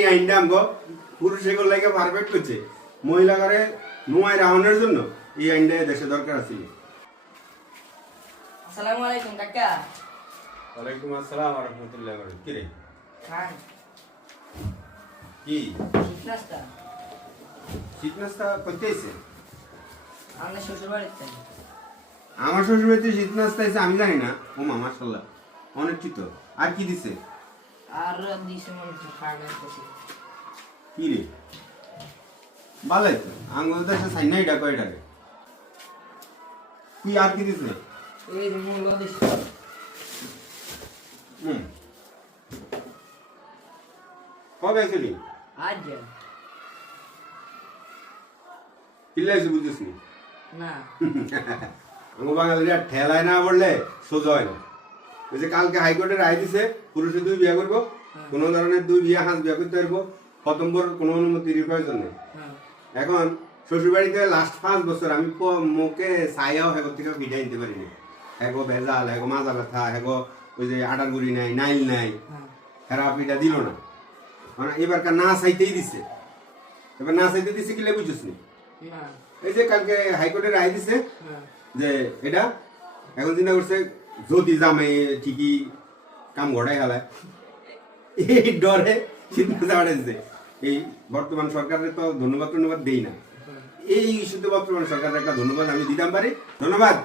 এই আইনটা আমগো পুরুষের লাগে পারফেক্ট করছে, মহিলা করে নোয়ায় রাহনের জন্য এই আইনটা দেশে দরকার আছে। আসসালামু আলাইকুম কাকা। ওয়ালাইকুম আসসালাম ওয়া রাহমাতুল্লাহি ওয়া বারাকাতুহু। কি রে খান কি শীত নাস্তা শীত নাস্তা করতে আইছে? আমরা শ্বশুর বাড়িতে। আমার শ্বশুর বাড়িতে শীত নাস্তা আইছে আমি জানি না। ও মা মাশাআল্লাহ অনেক চিত। আর কি দিছে? আর দিছে মনে হচ্ছে ফাইনাল করছি। কি রে ভালোই তো, আঙ্গুল দেশে সাইনাই ডাকো এটাকে। তুই আর কি দিছে? এই যে মূল্য দিছে। কবে আসলি? আজ কিল্লাইছে বুঝছিস নি? না আমি বাঙালিরা ঠেলায় না বললে সোজা হয় না। ওই যে কালকে হাইকোর্টের রায় দিছে পুরুষে 2 বিয়ে করবো, কোনো ধরনের 2 বিয়ে হাঁস বিয়ে করতে পারবো, প্রথমবার কোনো অনুমতির প্রয়োজন নেই। এখন শ্বশুরবাড়িতে লাস্ট 5 বছর আমি মুখে ছায়াও হেগো থেকে ভিডিও নিতে পারিনি। হেগো ভেজাল, হেগো মাজা ব্যথা, হেগো ওই যে আটার গুড়ি নাই, নাইল নাই, হেরা পিঠা দিল না। মানে এবারকার না চাইতেই দিছে। এবার না চাইতে দিছে কিলে বুঝছিস নি? এই যে কালকে হাইকোর্টের রায় দিছে যে এটা এখন চিন্তা করছে যদি জামে ঠিকই কাম ঘটাই হালায়, এই ডরে সিদ্ধান্ত দিছে। এই বর্তমান সরকারের তো ধন্যবাদ দেই না, এই ইস্যুতে বর্তমান সরকারের একটা ধন্যবাদ আমি দিতাম পারি। ধন্যবাদ।